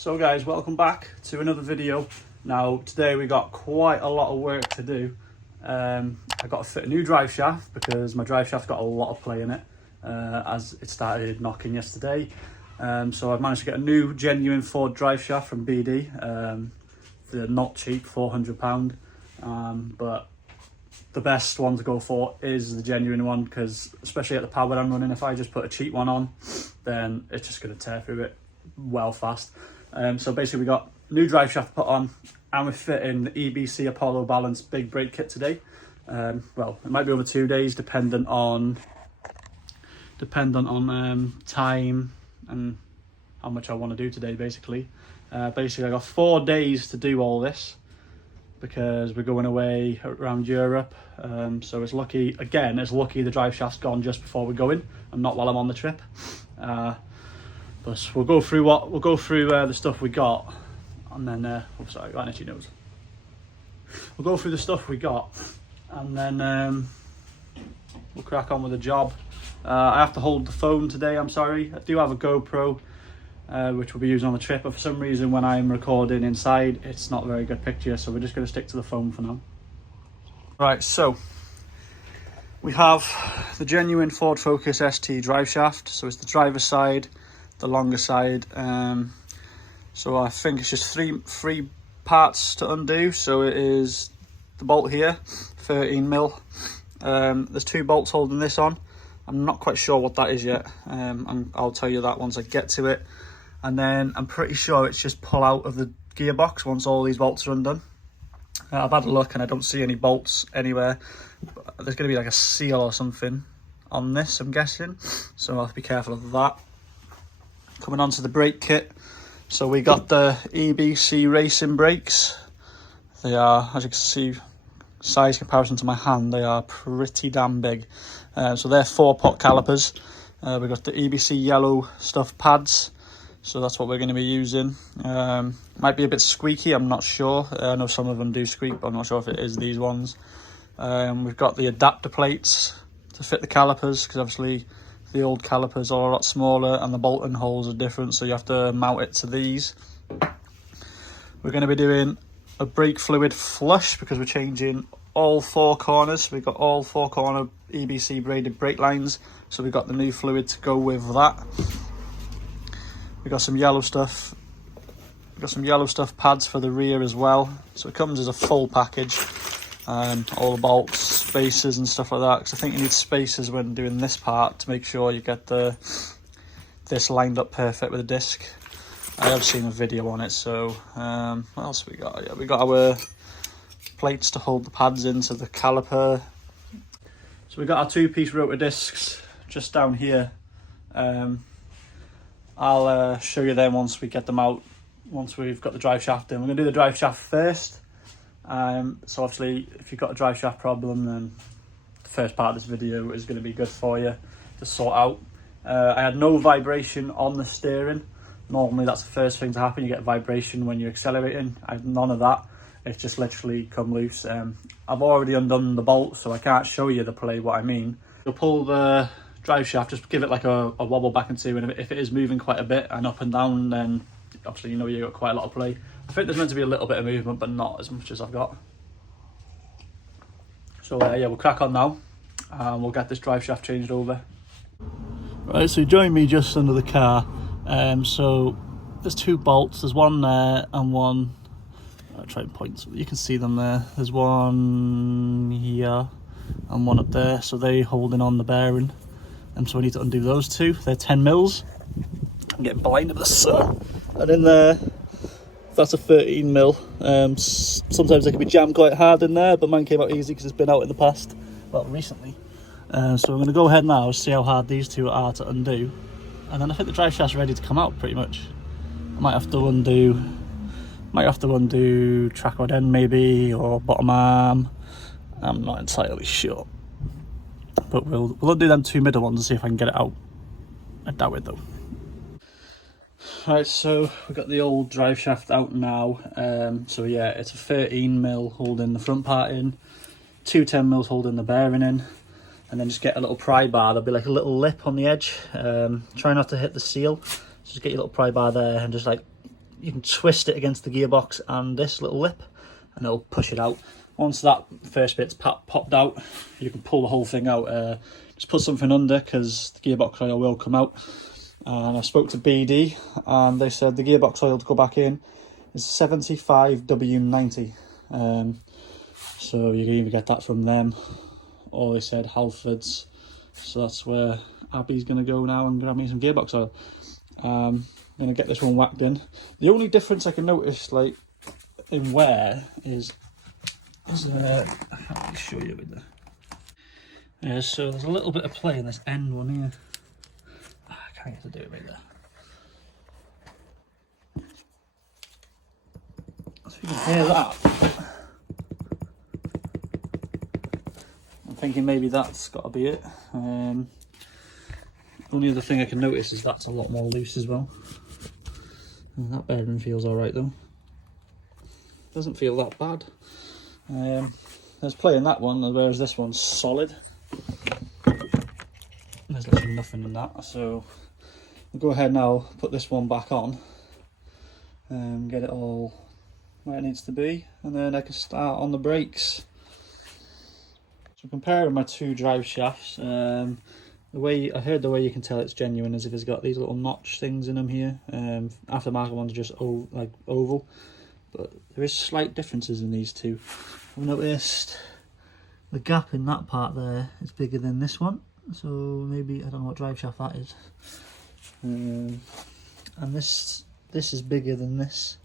So guys, welcome back to another video. Now today we got quite a lot of work to do. I got to fit a new drive shaft because my drive shaft's got a lot of play in it as it started knocking yesterday. So I've managed to get a new genuine Ford drive shaft from BD. They're not cheap, £400, but the best one to go for is the genuine one, because especially at the power I'm running, if I just put a cheap one on, then it's just going to tear through it well fast. So basically we got new drive shaft put on, and we're fitting the EBC Apollo Balance big brake kit today. Well, it might be over 2 days dependent on time and how much I want to do today. Basically I got 4 days to do all this because we're going away around Europe. So it's lucky the drive shaft's gone just before we're going and not while I'm on the trip. But we'll go through the stuff we got, and then sorry, got an itchy nose. We'll go through the stuff we got, and then we'll crack on with the job. I have to hold the phone today, I'm sorry. I do have a GoPro which we'll be using on the trip, but for some reason when I'm recording inside it's not a very good picture, so we're just going to stick to the phone for now. Right, so we have the genuine Ford Focus ST drive shaft. So it's the driver's side, the longer side. So I think it's just three parts to undo. So it is the bolt here, 13mm. There's 2 bolts holding this on. I'm not quite sure what that is yet. I'll tell you that once I get to it. And then I'm pretty sure it's just pull out of the gearbox once all these bolts are undone. I've had a look and I don't see any bolts anywhere. There's going to be like a seal or something on this, I'm guessing. So I'll have to be careful of that. Coming on to the brake kit. So we got the EBC racing brakes. They are, as you can see, size comparison to my hand, they are pretty damn big. So they're 4-pot calipers. We've got the EBC yellow stuffed pads. So that's what we're going to be using. Might be a bit squeaky, I'm not sure. I know some of them do squeak, but I'm not sure if it is these ones. We've got the adapter plates to fit the calipers, because obviously the old calipers are a lot smaller and the bolt-on holes are different, so you have to mount it to these. We're going to be doing a brake fluid flush because we're changing all 4 corners. We've got all 4 corner EBC braided brake lines, so we've got the new fluid to go with that. We've got some yellow stuff. We've got some yellow stuff pads for the rear as well. So it comes as a full package. All the bolts, spacers and stuff like that, because I think you need spacers when doing this part to make sure you get this lined up perfect with the disc. I have seen a video on it. So what else we got? Yeah, we got our plates to hold the pads into the caliper. So we got our 2-piece rotor discs just down here. I'll show you them once we get them out, once we've got the drive shaft in. We're going to do the drive shaft first. So obviously if you've got a drive shaft problem, then the first part of this video is going to be good for you to sort out. I had no vibration on the steering. Normally that's the first thing to happen, you get vibration when you're accelerating. I have none of that, it's just literally come loose. I've already undone the bolt, so I can't show you the play what I mean. You'll pull the drive shaft, just give it like a wobble back and two, and if it is moving quite a bit and up and down, then obviously you know you've got quite a lot of play. I think there's meant to be a little bit of movement, but not as much as I've got. So yeah, we'll crack on now and we'll get this drive shaft changed over. Right, so join me just under the car. So there's 2 bolts, there's one there and one, I'll try and point so you can see them there. There's one here and one up there, so they're holding on the bearing. So I need to undo those 2. They're 10mm. I'm getting blinded with the sun. And in there, that's a 13mm. Sometimes they can be jammed quite hard in there, but mine came out easy because it's been out in the past, well, recently. So I'm going to go ahead now, see how hard these 2 are to undo. And then I think the drive shaft's ready to come out pretty much. I might have to undo track rod end maybe, or bottom arm. I'm not entirely sure. But we'll undo them 2 middle ones and see if I can get it out. I doubt it though. Right, so we've got the old drive shaft out now. So yeah, it's a 13mm holding the front part in, 2 10mm holding the bearing in, and then just get a little pry bar. There'll be like a little lip on the edge. Try not to hit the seal. So just get your little pry bar there and just like you can twist it against the gearbox and this little lip, and it'll push it out. Once that first bit's popped out, you can pull the whole thing out. Just put something under, because the gearbox oil will come out. And I spoke to BD, and they said the gearbox oil to go back in is 75W90. So you can either get that from them, or they said Halfords. So that's where Abby's going to go now and grab me some gearbox oil. I'm going to get this one whacked in. The only difference I can notice, like, in wear is let me show you with the. So there's a little bit of play in this end one here. I can't get to do it right there. So you can hear that. I'm thinking maybe that's got to be it. Only other thing I can notice is that's a lot more loose as well. And that bearing feels alright though. Doesn't feel that bad. There's play in that one, whereas this one's solid. There's literally nothing in that, so we'll go ahead now, put this one back on, get it all where it needs to be, and then I can start on the brakes. So comparing my two drive shafts, the way I heard the way you can tell it's genuine is if it's got these little notch things in them here. Aftermarket ones are just like oval, but there is slight differences in these two. I've noticed the gap in that part there is bigger than this one, so maybe, I don't know what drive shaft that is. And this is bigger than this,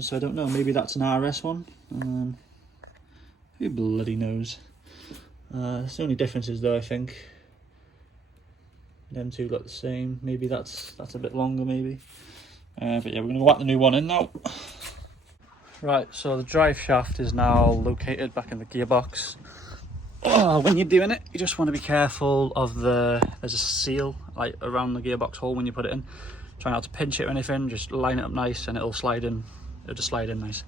so I don't know, maybe that's an RS one. Who bloody knows? It's the only differences though, I think. Them two look the same. Maybe that's a bit longer maybe. But yeah, we're going to whack the new one in now. Right, so the drive shaft is now located back in the gearbox. Oh, when you're doing it, you just want to be careful of there's a seal like around the gearbox hole when you put it in. Try not to pinch it or anything, just line it up nice and it'll slide in. It'll just slide in nice.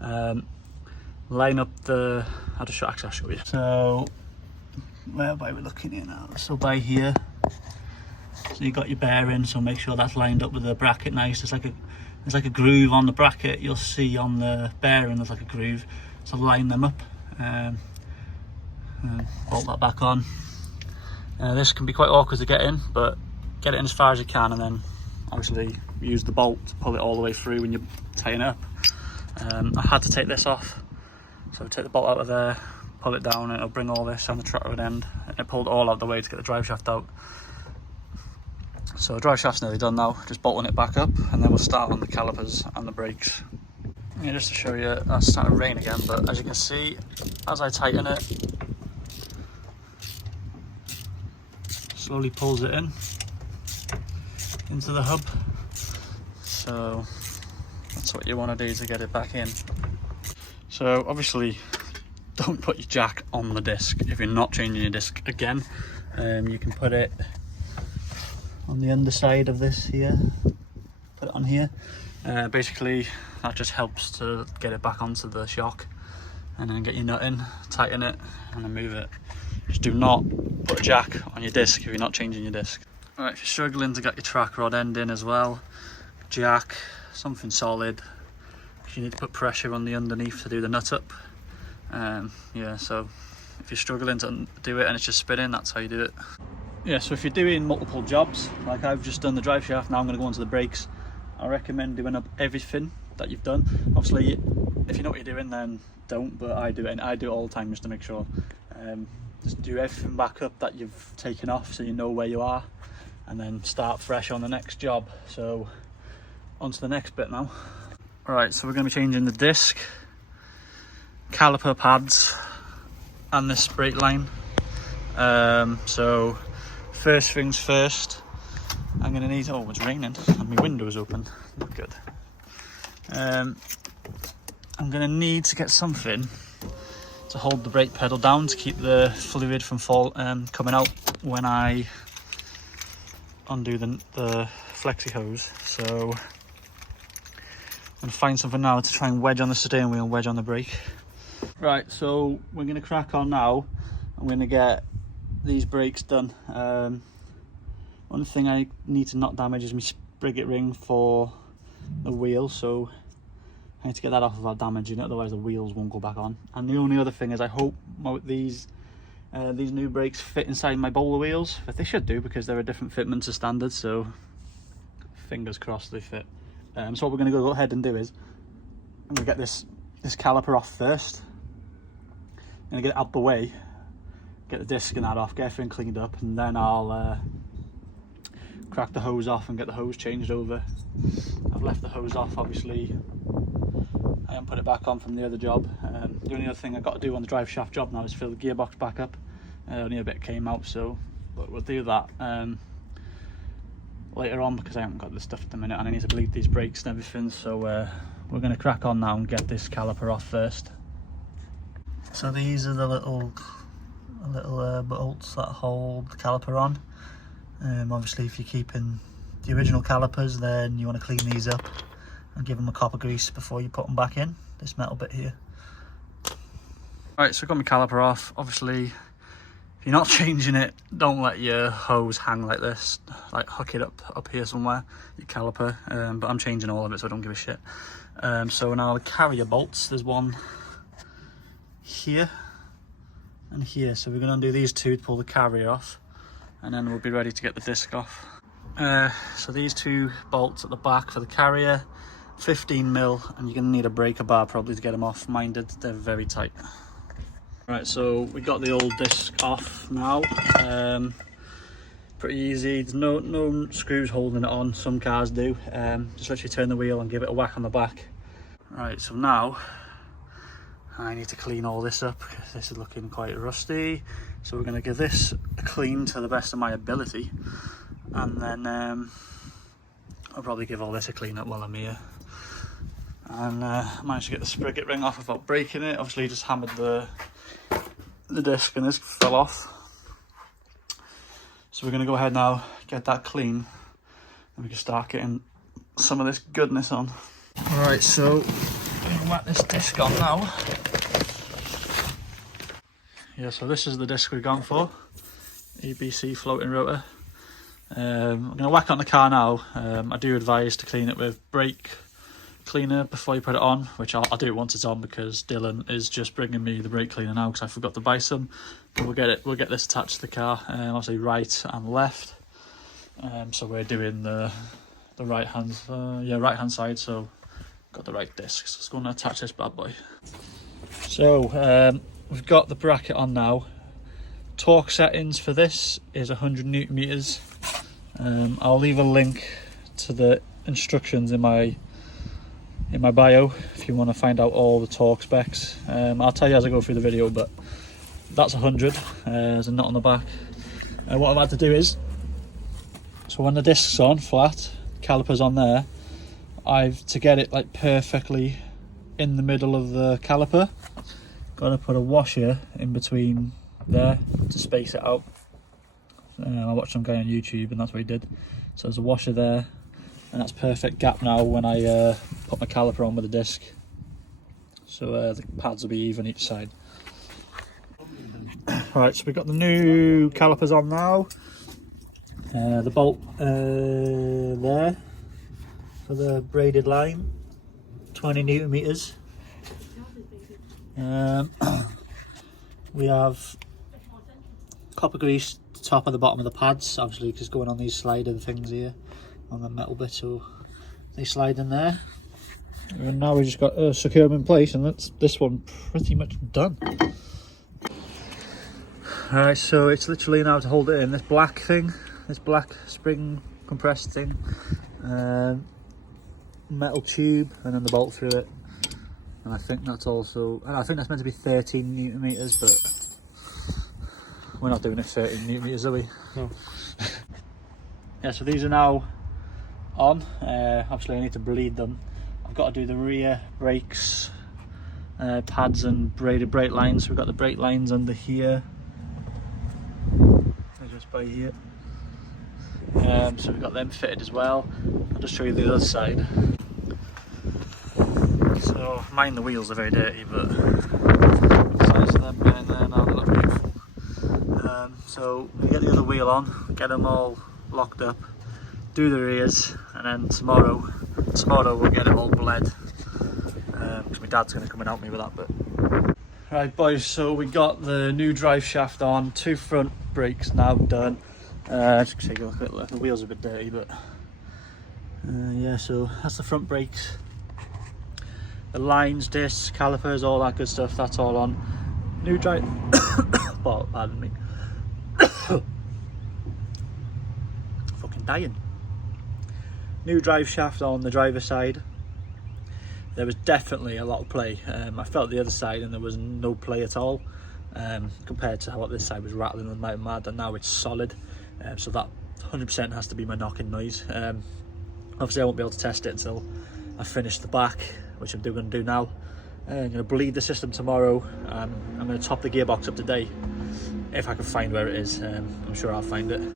Line up the, I'll show you. So, where are we looking here now? So by here, so you got your bearing, so make sure that's lined up with the bracket nice. There's like a groove on the bracket, you'll see on the bearing there's like a groove, so line them up and bolt that back on. This can be quite awkward to get in, but get it in as far as you can, and then obviously use the bolt to pull it all the way through when you're tying it up. I had to take this off, so take the bolt out of there, pull it down, and it'll bring all this on the trotted end, and it pulled it all out the way to get the drive shaft out. So the drive shaft's nearly done now, just bolting it back up, and then we'll start on the calipers and the brakes. Yeah, just to show you, that's starting to rain again, but as you can see, as I tighten it, slowly pulls it into the hub. So that's what you want to do to get it back in. So obviously, don't put your jack on the disc if you're not changing your disc again. You can put it on the underside of this here, put it on here. Basically that just helps to get it back onto the shock, and then get your nut in, tighten it, and then move it. Just do not put a jack on your disc if you're not changing your disc. Alright, if you're struggling to get your track rod end in as well, jack, something solid, because you need to put pressure on the underneath to do the nut up. Yeah, so if you're struggling to do it and it's just spinning, that's how you do it. Yeah, so if you're doing multiple jobs, like I've just done the drive shaft, now I'm going to go on to the brakes. I recommend doing up everything that you've done. Obviously, if you know what you're doing, then don't, but I do it, and I do it all the time just to make sure. Just do everything back up that you've taken off so you know where you are, and then start fresh on the next job. So, on to the next bit now. Alright, so we're going to be changing the disc, caliper pads, and this brake line. So, first things first, I'm going to need, oh it's raining and my window is open, not good. I'm going to need to get something to hold the brake pedal down to keep the fluid from coming out when I undo the flexi hose. So I'm going to find something now to try and wedge on the steering wheel and wedge on the brake. Right, so we're going to crack on now. I'm going to get these brakes done. One thing I need to not damage is my spriget ring for the wheel, so I need to get that off without damaging it, otherwise the wheels won't go back on. And the only other thing is I hope these new brakes fit inside my bowler wheels, but they should do because they're a different fitment to standard, so fingers crossed they fit. So what we're going to go ahead and do is I'm going to get this caliper off first. I'm going to get it out the way, get the disc and that off, get everything cleaned up, and then I'll crack the hose off and get the hose changed over. I've left the hose off, obviously I haven't put it back on from the other job. The only other thing I've got to do on the drive shaft job now is fill the gearbox back up. Only a bit came out, so but we'll do that later on because I haven't got the stuff at the minute and I need to bleed these brakes and everything. So we're going to crack on now and get this caliper off first. So these are the little bolts that hold the caliper on. Obviously if you're keeping the original calipers, then you want to clean these up and give them a copper grease before you put them back in, this metal bit here. Alright, so I've got my caliper off. Obviously if you're not changing it, don't let your hose hang like this, like hook it up here somewhere, your caliper, but I'm changing all of it so I don't give a shit. So now the carrier bolts, there's one here and here, so we're going to undo these two to pull the carrier off and then we'll be ready to get the disc off. So these two bolts at the back for the carrier, 15mm, and you're going to need a breaker bar probably to get them off. Minded, they're very tight. Right, so we got the old disc off now. Pretty easy, there's no screws holding it on, some cars do. Just literally turn the wheel and give it a whack on the back. Right, so now I need to clean all this up because this is looking quite rusty. So we're going to give this a clean to the best of my ability, and then I'll probably give all this a clean up while I'm here. And I managed to get the sprocket ring off without breaking it. Obviously just hammered the disc and this fell off. So we're going to go ahead now, get that clean, and we can start getting some of this goodness on. Alright, so I'm going to whack this disc on now. Yeah, so this is the disc we've gone for, EBC floating rotor. I'm going to whack it on the car now. I do advise to clean it with brake cleaner before you put it on, which I'll do it once it's on because Dylan is just bringing me the brake cleaner now because I forgot to buy some. But we'll get this attached to the car, obviously right and left. So we're doing the right hand side, so got the right disc. So let's go and attach this bad boy. So we've got the bracket on now. Torque settings for this is 100 Newton meters. I'll leave a link to the instructions in my bio if you want to find out all the torque specs. I'll tell you as I go through the video, but that's 100. There's a nut on the back. What I've had to do is, so when the disc's on flat, caliper's on there, to get it like perfectly in the middle of the caliper, got to put a washer in between there to space it out. I watched some guy on YouTube and that's what he did. So there's a washer there, and that's perfect gap now when I put my caliper on with the disc. So the pads will be even each side. Right, so we've got the new calipers on now. The bolt there for the braided line, 20 Newton meters. We have copper grease top and the bottom of the pads, obviously because going on these sliding things here on the metal bit, so they slide in there. And now we just got to secure them in place, and that's this one pretty much done. Alright, so it's literally now to hold it in, this black thing, this black spring compressed thing, metal tube, and then the bolt through it. And I think that's meant to be 13 Newton meters, but we're not doing it 13 Newton meters, are we? No. Yeah, so these are now on. Obviously I need to bleed them. I've got to do the rear brakes, pads and braided brake lines. So we've got the brake lines under here. They're just by here. So we've got them fitted as well. I'll just show you the other side. So mine, the wheels are very dirty, but the size of them getting there now, they look beautiful. So we get the other wheel on, get them all locked up, do the rears, and then tomorrow we'll get it all bled, because my dad's going to come and help me with that bit. Right boys, so we got the new drive shaft on, 2 front brakes now done. Just take a look at it, the wheels are a bit dirty, but yeah, so that's the front brakes. The lines, discs, calipers, all that good stuff, that's all on. New drive, oh, pardon me. Fucking dying. New drive shaft on the driver's side. There was definitely a lot of play. I felt the other side and there was no play at all, compared to what this side was rattling and mad, and now it's solid. So that 100% has to be my knocking noise. Obviously I won't be able to test it until I finish the back, which I'm going to do now. I'm going to bleed the system tomorrow. I'm going to top the gearbox up today, if I can find where it is. I'm sure I'll find it.